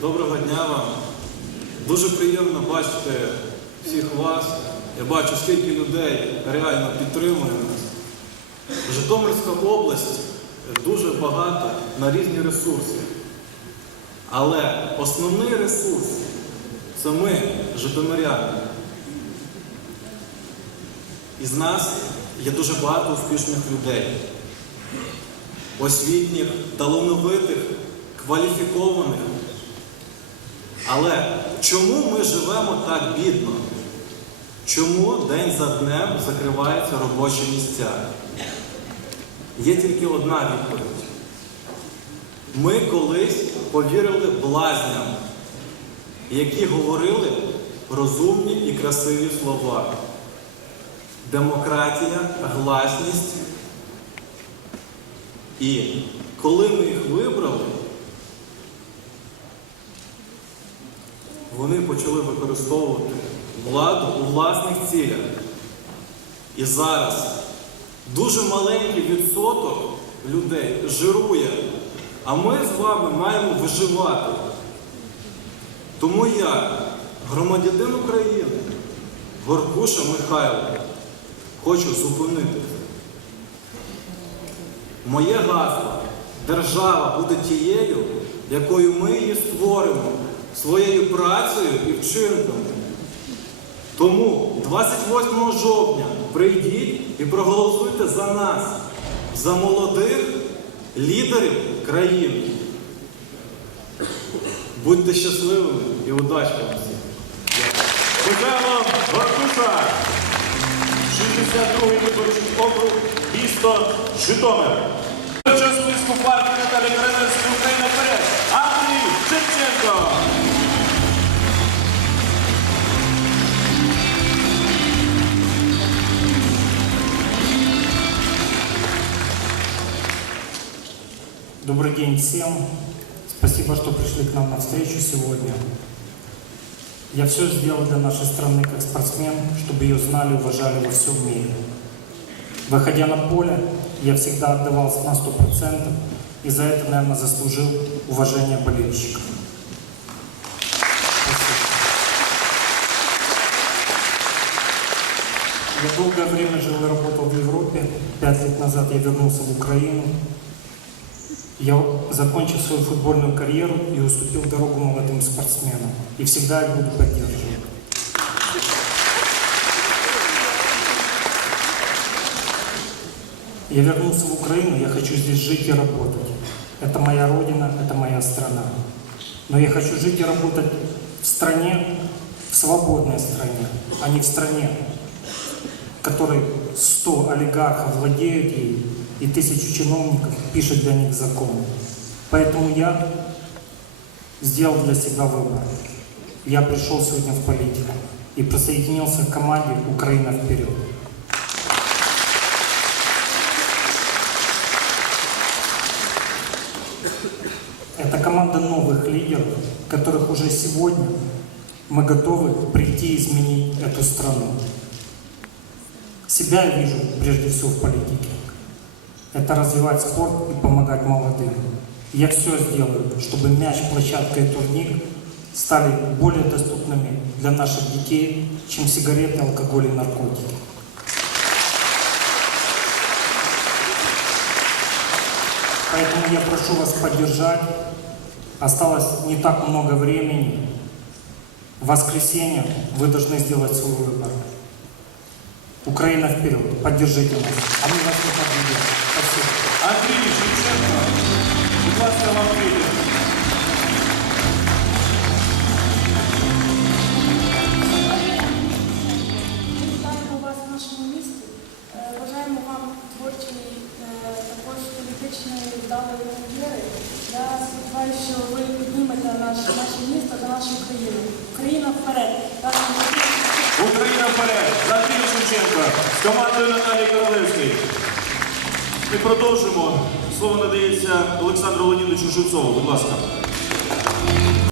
Доброго дня вам. Дуже приємно бачити всіх вас. Я бачу, скільки людей реально підтримує нас. Житомирська область дуже багата на різні ресурси. Але основний ресурс це ми, житомиряни. Із нас є дуже багато успішних людей, освітніх, талановитих, кваліфікованих. Але чому ми живемо так бідно? Чому день за днем закриваються робочі місця? Є тільки одна відповідь. Ми колись повірили блазням, які говорили розумні і красиві слова. Демократія, гласність. І коли ми їх вибрали, вони почали використовувати владу у власних цілях. І зараз дуже маленький відсоток людей жирує, а ми з вами маємо виживати. Тому я, громадянин України, Горкуша Михайло, хочу зупинити. Моє гасло держава буде тією, якою ми її створимо своєю працею і вчинками. Тому 28 жовтня прийдіть і проголосуйте за нас, за молодих лідерів країни. Будьте щасливими і удачі вам всім! Михайло Горкуша, 62-й виборчий округ, місто Житомир. Час списку партії Наталі Кремлівської Україна Добрый день всем. Спасибо, что пришли к нам на встречу сегодня. Я все сделал для нашей страны как спортсмен, чтобы ее знали, уважали во всем мире. Выходя на поле, я всегда отдавался на 100%, и за это, наверное, заслужил уважение болельщиков. Я долгое время жил и работал в Европе. Пять лет назад я вернулся в Украину. Я закончил свою футбольную карьеру и уступил дорогу молодым спортсменам. И всегда их буду поддерживать. Я вернулся в Украину, я хочу здесь жить и работать. Это моя родина, это моя страна. Но я хочу жить и работать в стране, в свободной стране, а не в стране, в которой 100 олигархов владеют ей и тысячу чиновников пишут для них законы. Поэтому я сделал для себя выбор. Я пришел сегодня в политику и присоединился к команде «Украина вперед». Это команда новых лидеров, которых уже сегодня мы готовы прийти и изменить эту страну. Себя я вижу прежде всего в политике. Это развивать спорт и помогать молодым. Я все сделаю, чтобы мяч, площадка и турнир стали более доступными для наших детей, чем сигареты, алкоголь и наркотики. Поэтому я прошу вас поддержать. Осталось не так много времени. В воскресенье вы должны сделать свой выбор. Украина вперед. Поддержите нас. А мы вас не Будь ласка, вас в нашому місті. Е, Бажаємо вам творчої, е, також політичної вдалої кар'єри. Я сподіваюся, що ви піднімете наше, місто та нашу країну. Україна вперед! Україна вперед! За Андрієм з командою Наталії Королевської. Ми продовжимо. Слово надається Олександру Леонідовичу Шевцову. Будь ласка.